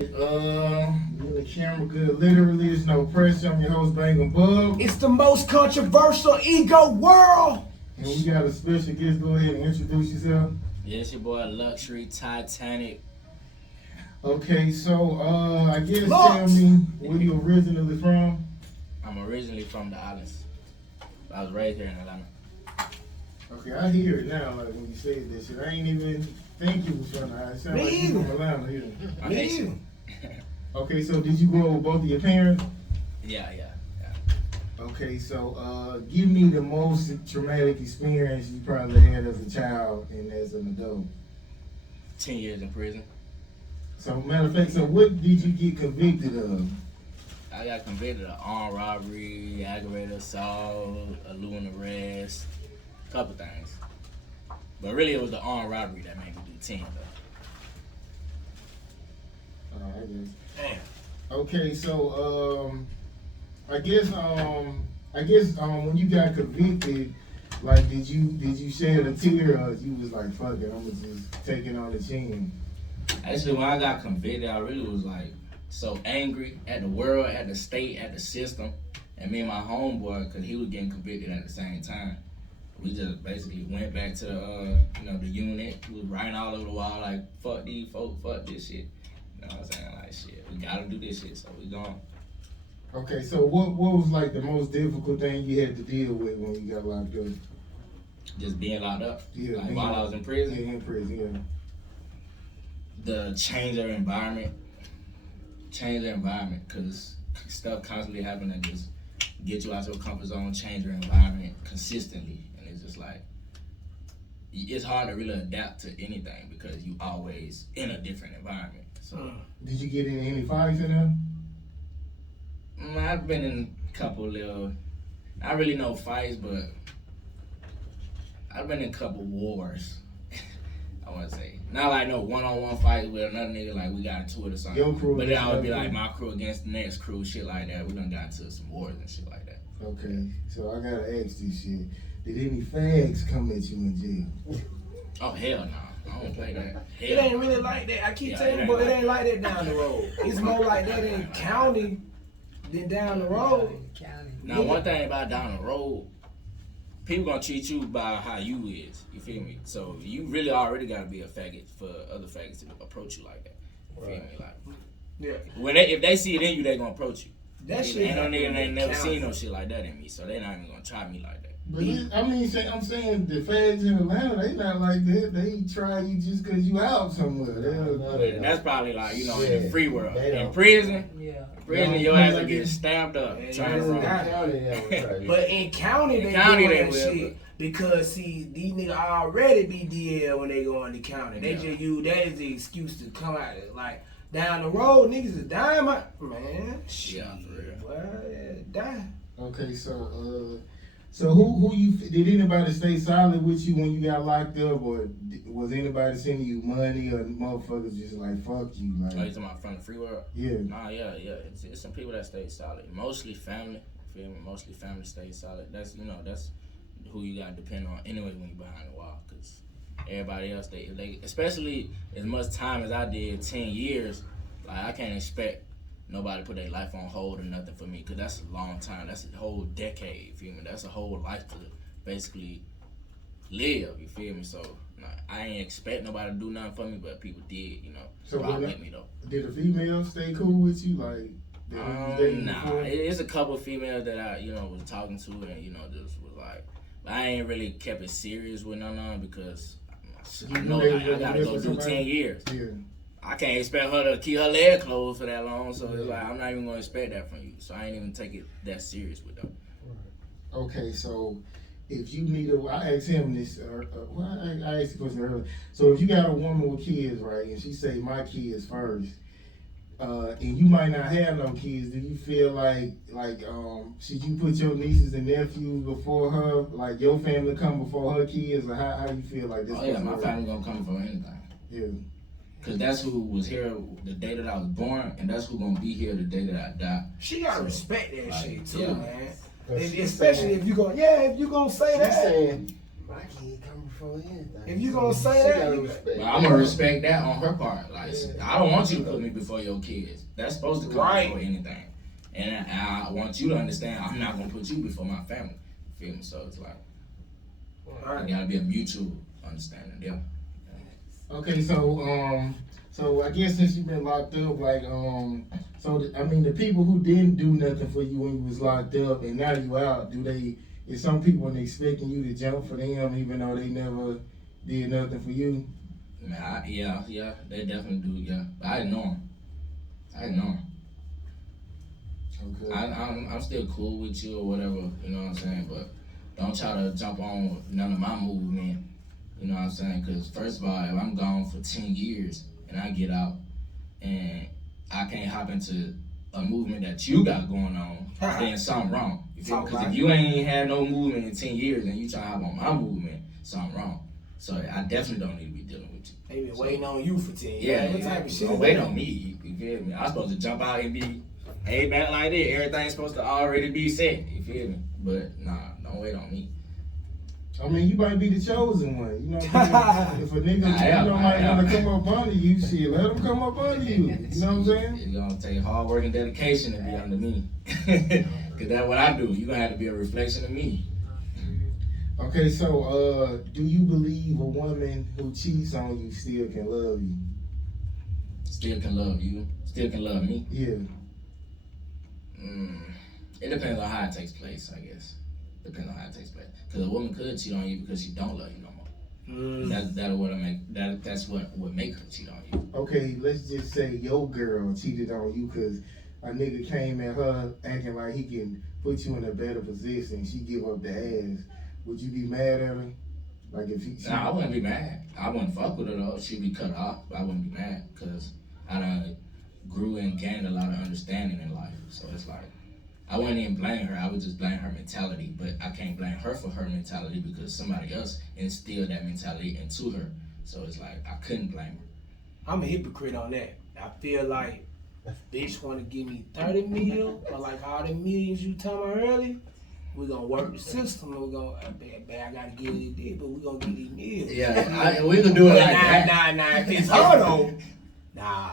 The camera good. Literally, there's no pressure. I'm your host, Bang Bub. It's the most controversial ego world. And we got a special guest. Go ahead and introduce yourself. Yeah, it's your boy Luxury Titanik. Okay, so I guess tell me where you originally from. I'm originally from the islands. I was raised here in Atlanta. Okay, I hear it now. Like when you said that shit, I ain't even think you was from the island. It sound like you from Atlanta. Yeah. I'm Haitian. Okay, so did you grow up with both of your parents? Yeah. Okay, so give me the most traumatic experience you probably had as a child and as an adult. 10 years in prison. So matter of fact, so what did you get convicted of? I got convicted of armed robbery, aggravated assault, eluding arrest, a couple things. But really it was the armed robbery that made me do 10 though. I guess. Damn. Okay, so I guess when you got convicted, like did you shed a tear or you was like fuck it, I'm gonna just take it on the chin? Actually, when I got convicted, I really was like so angry at the world, at the state, at the system, and me and my homeboy, cause he was getting convicted at the same time. We just basically went back to the unit. We was writing all over the wall like fuck these folks, fuck this shit. You know what I'm saying? Like shit, we gotta do this shit, so we gone. Okay, so what was like the most difficult thing you had to deal with when you got locked up? Just being locked up. Yeah, like while I was in prison. Yeah, in prison, yeah. The change of environment, because stuff constantly happen that just get you out your comfort zone, change your environment consistently, and it's just like it's hard to really adapt to anything because you always in a different environment. So, did you get in any fights in there? I've been in a couple little, not really no fights, but I've been in a couple wars. I want to say not like no one-on-one fight with another nigga like we got into it or something. Your crew, but then I would be like my crew against the next crew, shit like that. We done got into some wars and shit like that. Okay, so I gotta ask this shit. Did any fags come at you in jail? Oh hell no, I don't play that. Hell It ain't really like that. I keep telling you, but it ain't like that down the road. It's more like that in county than down the road. Now one thing about down the road, people gonna treat you by how you is. You feel me? So you really already gotta be a faggot for other faggots to approach you like that. You feel me? Like, Yeah. If they see it in you, they gonna approach you. That shit Ain't no nigga ain't never seen no shit like that in me, so they not even gonna try me like that. But I'm saying the fags in Atlanta, they not like that. They try you just cause you out somewhere. That's probably like, in the free world. In prison, your ass will get stabbed up trying to run. But in county, they doing that shit. Because see, these niggas already be DL when they go in the county. They just use that as the excuse to come out. Like down the road, niggas is dying, man. Shit, yeah, for real. Well, die. Okay, so who you did anybody stay solid with you when you got locked up, or was anybody sending you money, or motherfuckers just like fuck you? Like, oh, you talking about from the free world? Yeah. Nah, yeah. It's some people that stay solid. Mostly family. Feel me? Mostly family stay solid. That's that's who you gotta depend on anyway when you behind the wall, cause everybody else they especially as much time as I did, 10 years, like I can't expect nobody put their life on hold or nothing for me, cause that's a long time. That's a whole decade. You feel me? That's a whole life to basically live. You feel me? So I ain't expect nobody to do nothing for me, but people did. So rock with me though. Did a female stay cool with you? Like, nah. It's a couple of females that I was talking to, and just was like, I ain't really kept it serious with none of them because I know I gotta go through 10 years. Yeah. I can't expect her to keep her leg closed for that long, so it's like I'm not even gonna expect that from you. So I ain't even take it that serious with them. Okay, so if you meet I asked him this, I asked the question earlier. So if you got a woman with kids, right, and she say my kids first, and you might not have no kids, do you feel like should you put your nieces and nephews before her, like your family come before her kids, or how you feel like this? Oh yeah, my family gonna come before anything. Yeah. Cause that's who was here the day that I was born, and that's who gonna be here the day that I die. She gotta respect that shit too, yeah. man. Especially if you gonna say that. My kid come before anything. If you gonna say She that, gotta you respect. But I'm gonna respect that on her part. Like, I don't want you to put me before your kids. That's supposed to come before anything. And I want you to understand I'm not gonna put you before my family. Feel me? So it's like, there gotta be a mutual understanding there. Okay, so I guess since you've been locked up, like, I mean, the people who didn't do nothing for you when you was locked up and now you out, is some people expecting you to jump for them even though they never did nothing for you? Man, yeah, they definitely do, yeah. But I didn't know them. Okay. I'm still cool with you or whatever, you know what I'm saying? But don't try to jump on none of my movement, you know what I'm saying? Because first of all, if I'm gone for 10 years and I get out and I can't hop into a movement that you got going on, then something wrong. You feel me? Because if you ain't had no movement in 10 years and you try to hop on my movement, something wrong. So I definitely don't need to be dealing with you. They been waiting on you for 10 years. Yeah, What type of shit? Don't wait on me. You feel me? I'm supposed to jump out and be, hey, back like this. Everything's supposed to already be set. You feel me? But nah, don't wait on me. I mean, you might be the chosen one. You know what I'm saying? If a nigga might want to come up under you, shit, let him come up under you. You know what I'm saying? It's gonna take hard work and dedication to be under me. Cause that's what I do. You gonna have to be a reflection of me. Okay, so do you believe a woman who cheats on you still can love you? Still can love you. Still can love me. Yeah. It depends on how it takes place, I guess. Depends on how it takes place. Because a woman could cheat on you because she don't love you no more. That's what would make her cheat on you. Okay, let's just say your girl cheated on you because a nigga came at her acting like he can put you in a better position. She give up the ass. Would you be mad at her? Like if she? Nah, I wouldn't be mad. I wouldn't fuck with her though. She'd be cut off. But I wouldn't be mad because I done grew and gained a lot of understanding in life. So it's like, I wouldn't even blame her. I would just blame her mentality. But I can't blame her for her mentality because somebody else instilled that mentality into her. So it's like, I couldn't blame her. I'm a hypocrite on that. I feel like bitch want to give me 30 mil or like all the millions you talking about earlier. We're going to work the system. We're going to, I got to get it there, but we're going to get these meals. Yeah, we can do it like that. Nah, if it's her though, nah.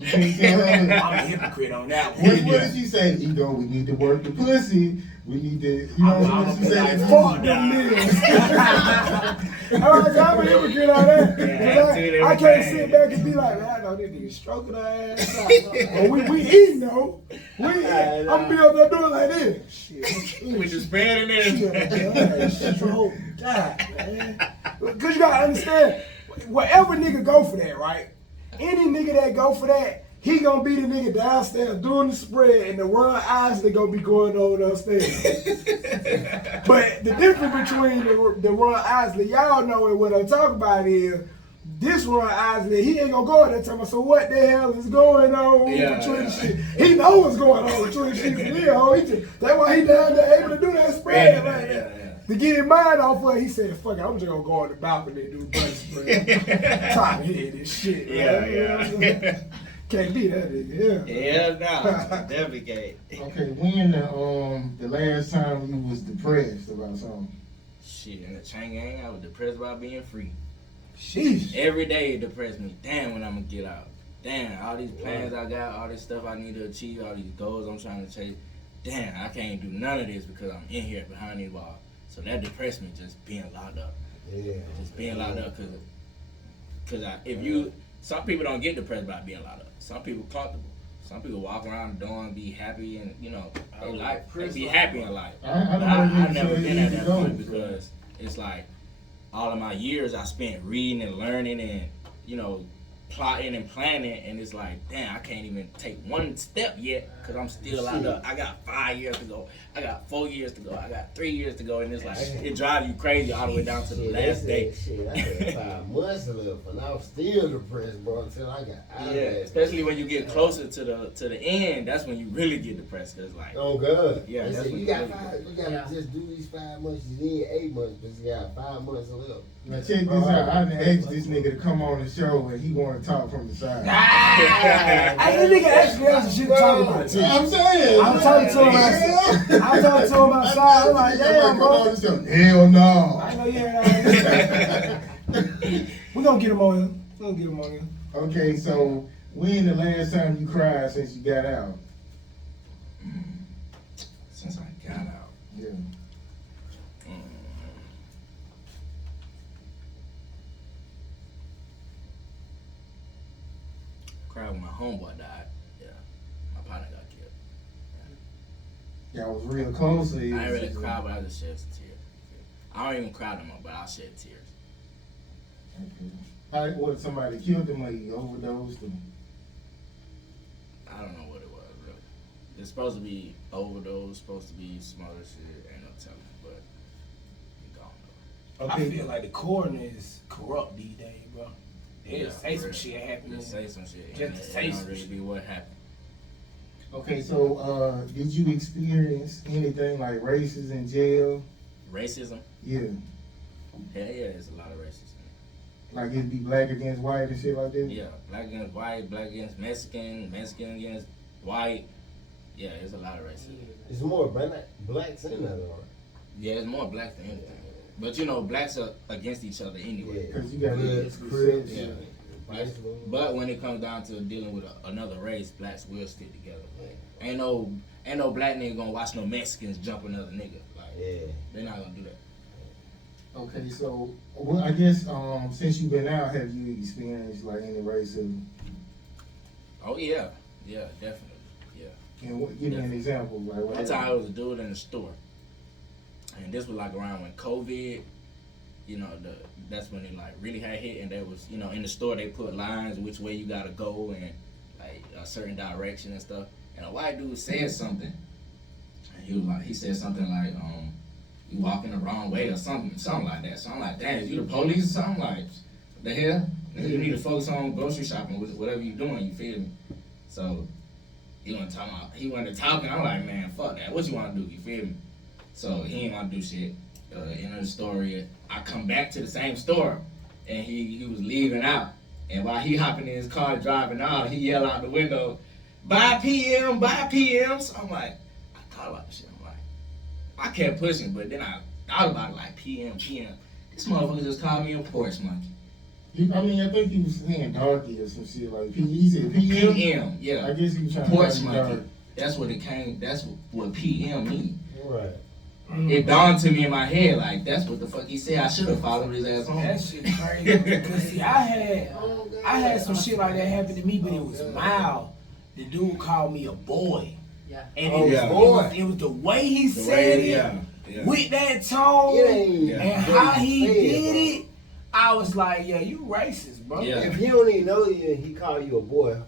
I'm a hypocrite on that one. What did she say? We need to work the pussy. We need to, you know what she said? Fuck them meals. I'm a hypocrite on that. I can't sit back and be like, man, I know this nigga stroking her ass out. Oh, we eating though. I'm built up doing like this. Shit. With the spread in there. Stroke. God, man. Because you gotta understand, whatever nigga go for that, right? Any nigga that go for that, he gonna be the nigga downstairs doing the spread, and the Ron Isley gonna be going on upstairs. But the difference between the Ron Isley, y'all know what I'm talking about is, this Ron Isley, he ain't gonna go at that time. So what the hell is going on between the shit? He know what's going on between the shit. That's why he down there able to do that spread like that. To get his mind off of it, he said, fuck it, I'm just gonna go on the balcony and do butt spread. Top head this shit. Yeah. Can't be that nigga, Yeah, no, definitely can't. Okay, when the last time you was depressed about something? Shit, in the chain gang, I was depressed about being free. Sheesh. Every day it depressed me. Damn, when I'm gonna get out. Damn, all these plans I got, all this stuff I need to achieve, all these goals I'm trying to chase. Damn, I can't do none of this because I'm in here behind these walls. So that depressed me, just being locked up. Yeah. Just being locked up, some people don't get depressed by being locked up. Some people comfortable. Some people walk around the door and be happy and, they be happy in life. I never been at that point because it's like all of my years I spent reading and learning and, plotting and planning, and it's like, damn, I can't even take one step yet because I'm still locked up. I got 5 years to go. I got 4 years to go. I got 3 years to go, and it's like, it drives you crazy all the way down to the last day. Shit, I had 5 months left, and I was still depressed, bro, until I got out of that. Especially when you get closer to the end, that's when you really get depressed. Cause like, oh God, yeah, that's when you really gotta just do these 5 months. You need 8 months, but you got 5 months left. Now check this out. I done asked this nigga to come on the show and he wanna talk from the side. This nigga actually has some shit to talk about too. I'm saying. I'm talking to him outside. I'm like, damn, bro. Hell no. I know you heard We're gonna get him on here. We're gonna get him on here. Okay, so when the last time you cried since you got out? Since I got out. Yeah. Cried when my homeboy died. Yeah. My partner got killed. Y'all was real close. So I ain't really cry, but I just shed some tears. I don't even cry no more, but I shed tears. Okay. What, somebody killed them or you overdosed them? I don't know what it was, really. It's supposed to be overdose, supposed to be some other shit. Ain't no telling, but you don't know. Okay. I feel like the coroner is corrupt these days, bro. They just say some shit happening. Just say some shit. Just to say It some don't really shit. be what happened. Okay, so did you experience anything like racism in jail? Racism? Yeah. Hell yeah, there's a lot of racism. Like it'd be black against white and shit like that? Yeah, black against white, black against Mexican, Mexican against white. Yeah, there's a lot of racism. It's more blacks in that, or Yeah, it's more blacks than anything. But you know, blacks are against each other anyway. Because you got Bloods, the Crips, Yeah. Vice But when it comes down to dealing with another race, blacks will stick together. Ain't no black nigga gonna watch no Mexicans jump another nigga. Like, Yeah. they're not gonna do that. Okay, so well, I guess since you've been out, have you experienced like any racism? Oh yeah, yeah, definitely, yeah. And give me an example. Like what One time I was a dude in the store, and this was like around when COVID, you know, that's when it like really had hit, and there was, you know, in the store they put lines which way you gotta go and like a certain direction and stuff. And a white dude said something, and he said something like, you walking the wrong way or something like that. So I'm like, damn, is you the police or something? Like, the hell? Nigga, you need to focus on grocery shopping with whatever you doing, you feel me? So he went to talking. I'm like, man, fuck that. What you want to do? You feel me? So he ain't want to do shit. End of the story. I come back to the same store, and he was leaving out. And while he hopping in his car driving out, he yell out the window, "Bye PM, bye PM." So I'm like, I thought about the shit. I'm like, I kept pushing, but then I thought about it like PM. This motherfucker just called me a porch monkey. I mean, I think he was saying darky or some shit like he said PM. PM, yeah. I guess he was trying Porch to monkey. dark. That's what what PM mean. Right. It dawned to me in my head, like, that's what the fuck he said. I should have followed his ass home. That shit crazy. Because see, I had some shit like that happen to me, but it was mild. The dude called me a boy. Yeah. And Oh, it, yeah. it was the way he said it, with that tone, It ain't and how he did it. I was like, yeah, you racist, bro. Yeah. If he don't even know you and he call you a boy,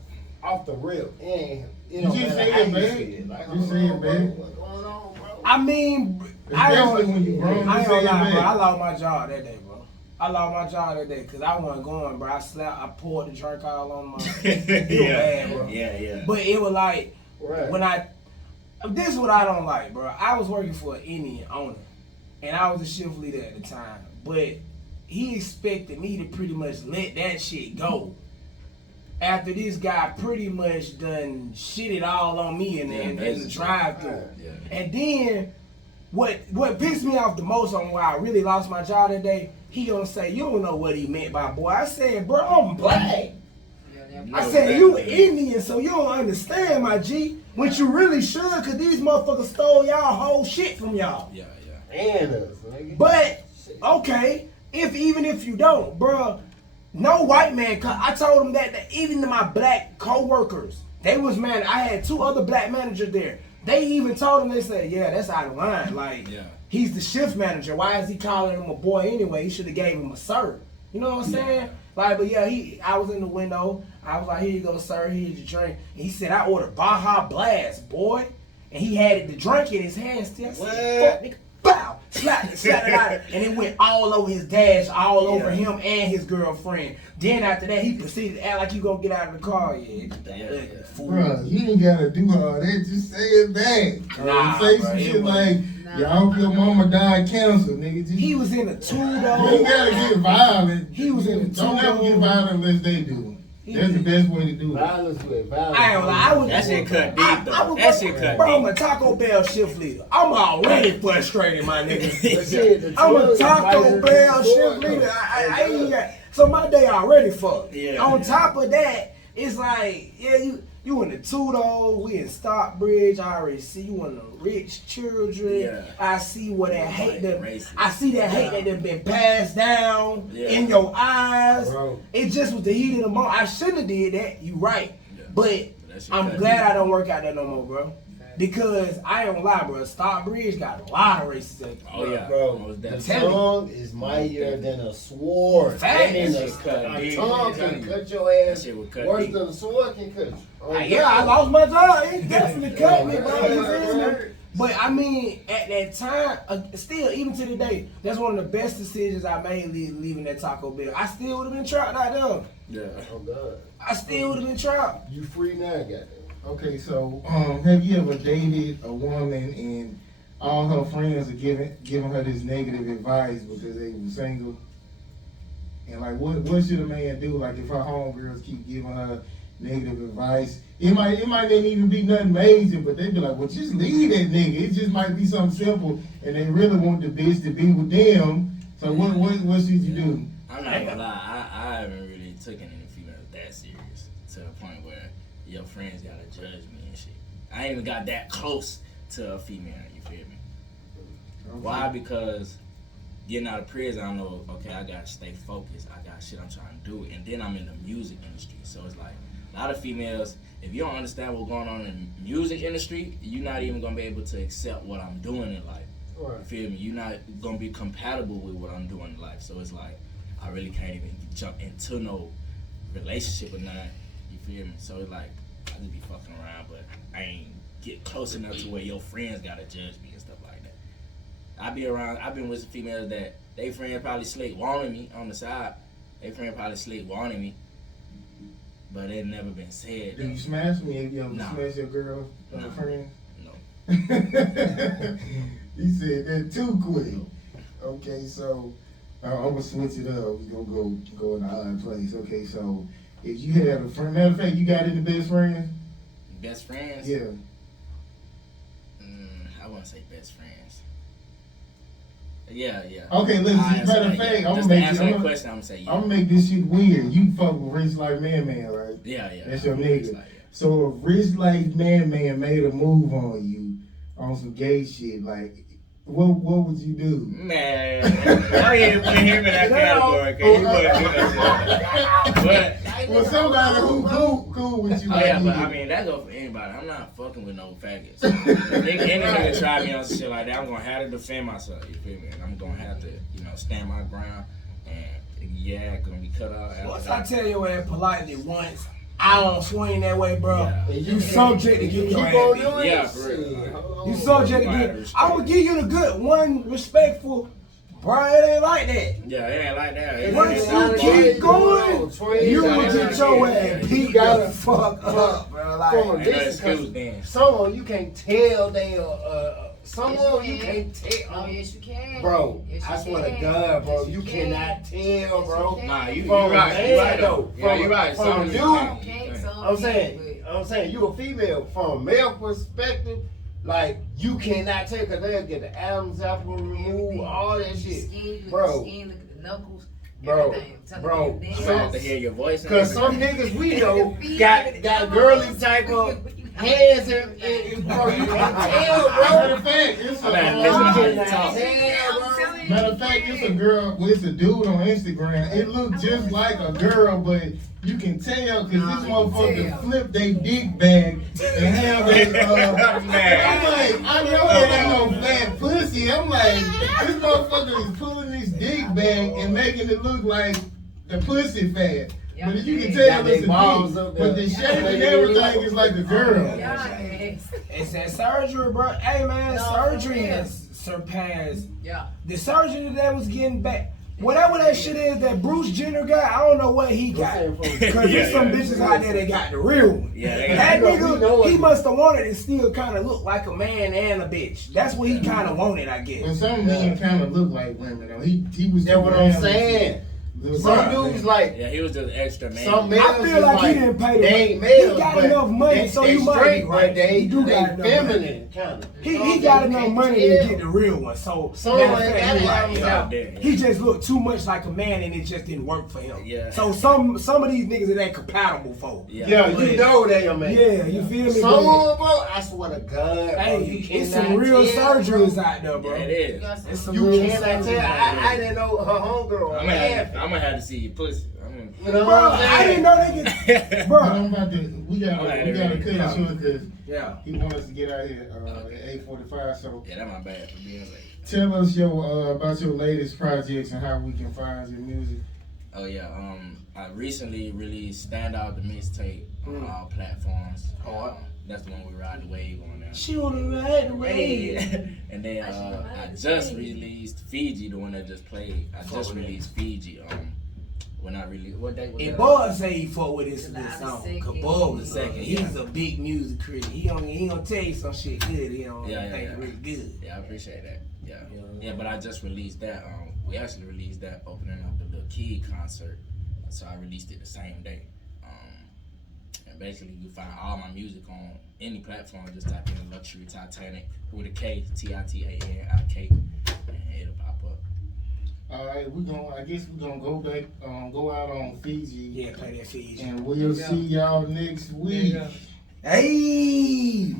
off the rip, and it don't You just matter say how it, you man. say it. Like, You say it, bro, man. what's going on, bro? I mean, I Especially don't, when you grown, I you ain't say gonna it lie, bro. back. I lost my job that day, bro. I lost my job that day because I wasn't going, bro. I poured the drink all on my. It was bad, bro. Yeah. But it was like Right. when this is what I don't like, bro. I was working for an Indian owner, and I was a shift leader at the time. But he expected me to pretty much let that shit go. After this guy pretty much done shitted all on me in the drive-thru. Yeah. And then what pissed me off the most on why I really lost my job that day, he gonna say, you don't know what he meant by boy. I said, bro, I'm black. I said, you Indian, so you don't understand, my G. Which you really should, cause these motherfuckers stole y'all whole shit from y'all. Yeah. And us, nigga. But, okay, even if you don't, bro, no white man, I told him that even to my black co-workers, they was mad. I had 2 other black managers there. They even told him, they said, yeah, that's out of line. Like, he's the shift manager. Why is he calling him a boy anyway? He should have gave him a sir. You know what I'm saying? Like, but yeah, I was in the window. I was like, here you go, sir. Here's your drink. And he said, I ordered Baja Blast, boy. And he had the drink in his hand still. I said, fuck, nigga. Bow! Slap it out. And it went all over his dash, all over him and his girlfriend. Then after that, he proceeded to act like you gonna get out of the car. Fool. Bro, you ain't gotta do all that. Just say it back. Nah, say bro, some it shit was- like, y'all, your mama died cancer, nigga. Just, He was in a you ain't two-door. gotta get violent. He was in a Don't ever two-door. get violent unless they do. That's the best way to do it. Violence with violence. I ain't lie, I was That shit cut deep though. I was That shit cut bro, I'm deep. a Taco Bell shift leader. I'm already frustrated, my nigga. But shit, the I'm a drugs Taco might Bell have shift been leader. I ain't got, so my day already fucked. Yeah. On top of that, it's like, yeah, you in the Tudo, we in Stockbridge. I already see you in the rich children. Yeah. I see what that hate that Racist. I see that hate that done been passed down Yeah. in your eyes. Bro. It just was the heat of the moment. I shouldn't have did that. You right, Yeah. but That shit I'm cut glad deep. I don't work out there no more, bro. Because I ain't gonna lie, bro. Stockbridge got a lot of racists. Oh yeah, Bro, most the definitely. tongue is mightier than a sword. Facts. I mean, That shit cut a deep. tongue I'm can telling you. cut your ass That shit would cut worse deep. than a sword can cut you. Oh, Yeah, I lost my job. It definitely cut me, Yeah, bro. You feel me? right. But I mean, at that time, still, even to the day, that's one of the best decisions I made leaving that Taco Bell. I still would have been trapped out there. Yeah. Oh God, I still would have been trapped. you free now, goddamn. Okay, so have you ever dated a woman and all her friends are giving her this negative advice because they were single? And like, what should a man do? Like, if her homegirls keep giving her negative advice, it might not even be nothing major, but they be like, well, just leave that nigga. It just might be something simple, and they really want the bitch to be with them. So what should you do? I'm not gonna lie, I haven't really taken any females that serious to the point where your friends gotta judge me and shit. I ain't even got that close to a female, you feel me? Okay. Why? Because getting out of prison, I know, okay, I gotta stay focused. I got shit I'm trying to do. And then I'm in the music industry. So it's like, a lot of females, if you don't understand what's going on in the music industry, you're not even gonna be able to accept what I'm doing in life. You feel me? You're not gonna be compatible with what I'm doing in life. So it's like, I really can't even jump into no relationship with none. You feel me? So it's like, I just be fucking around, but I ain't get close enough to where your friends gotta judge me and stuff like that. I've been with some females that they friend probably slick wanting me on the side. They friend probably slick wanting me, but it never been said. Do you smash me? Have you ever No. smashed your girl or No. friend? No. He said that too quick. Okay, so I'm gonna switch it up. We're gonna go in the odd place. Okay, so if you had a friend, matter of fact, you got any best friends? Best friends? Yeah. I wouldn't say best friends. Yeah. Okay, listen. I'll answer Matter that, of fact, yeah. I'm gonna Just to make answer it. that question, I'm gonna say yeah. I'm gonna make this shit weird. You fuck with Rich Life Man, right? Yeah. That's your It's nigga. like, yeah. So if Rich Life Man made a move on you on some gay shit, like, what would you do? Man, I ain't even put him in that category, cause he wouldn't do that shit. Well, somebody who cool with you. Oh like yeah, you but do. I mean that go for anybody. I'm not fucking with no faggots. If any nigga try me on some shit like that, I'm gonna have to defend myself. You feel me? And I'm gonna have to, stand my ground. And yeah, gonna be cut out. After Once that. I tell your ass politely once, I don't swing that way, bro. Yeah. You subject to get Keep your on ass doing beat. it. Yeah, for real. Shit, hold on. You subject to Gotta get. respect. I'm gonna give you the good one, respectful. Bro, it ain't like that. Yeah, it ain't like that. It Once ain't you like keep that. going, you will get your ass beat You gotta- the fuck up, bro. From Like, Ain't no this, excuse cause then. someone you can't tell they someone Yes, you you can't can. tell. Oh, yes, you can. Bro, Yes, you I swear to can. God, bro, Yes, you can. cannot tell, Yes, you bro. can. Nah, you From right. a You man, right though. though. Yeah, From- you right. from Some you. you Some can, some I'm can't, saying you a female from a male perspective, like you cannot tell because they'll get the Adam's apple removed, all that shit, Skin, look bro. at the skin, look at the knuckles, Bro, everything. I'm telling bro. you, You then- have to hear your voice. and Cause some everything. niggas we know Feet, got girly type of hands and bro, you can't tell, Matter bro. of fact, it's a Man, You listen to how you cannot talk. tell, I'm bro. telling you, matter of fact, it's a girl. Well, it's a dude on Instagram. It looks just like a girl, but you can tell because this motherfucker flip they dick bag and have it. I'm like, I know that ain't no fat pussy. I'm like, this motherfucker is pulling this dick bag and making it look like the pussy fat. But you can tell Got it's they balls a up dick. But there. the shape and everything is like a girl. Yes. it's that surgery, bro. Hey, man, No, for surgery real. has surpassed. Yeah. The surgery that was getting back. Whatever that shit is that Bruce Jenner got, I don't know what he got. Because there's some bitches out there that got the real one. Yeah, they got That we know nigga, it. he must have wanted to still kind of look like a man and a bitch. That's what he kind of wanted, I But guess. some men kind of look like women though. He was. That's what I'm saying. Some dudes like Yeah, he was just extra man. some males. I feel like he didn't pay the They money. ain't males, He got but enough money, they, so they you might straight, be right. but they He do they got enough money. feminine kind of. He got enough money to get the real one. So Someone matter of fact, gotta he have right, him yeah. out there. He just looked too much like a man, and it just didn't work for him. Yeah. So some of these niggas it ain't compatible for. Yeah, you know they are man. Yeah, you feel me? Some of them, bro, I swear to God, bro, Hey, you it's cannot some real tell, surgeries bro. out there, bro. Yeah, it is. It's some You real cannot surgeries tell. out there. I didn't know her homegirl. I'm gonna have to see your pussy. You know Bro, what I'm I saying? didn't know they could. But Bro, I'm about to, we gotta cut it Yeah. short because yeah. he wants us to get out here at 8:45. So Yeah, that's my bad for being late. tell us about your latest projects and how we can find your music. Oh yeah, I recently released Stand Out the Mixtape on all platforms. That's the one we ride the wave on now. She wanna ride the wave. And then I just released Fiji, the one that just played. I just released Fiji. When I released, what day was And that? Bud say he fuck with this July song. the Cause 2nd. Bud was second. He's a big music critic. He gonna tell you some shit good. He don't Yeah, think yeah. really good. Yeah, I appreciate that. Yeah, but I just released that. We actually released that opening up the Lil Kid concert, so I released it the same day. And basically, you find all my music on any platform. Just type in Luxury Titanik with a K, Titanik, and it'll pop up. All right, I guess we're gonna go back, go out on Fiji, Yeah, play that Fiji. and we'll see y'all next week. Hey.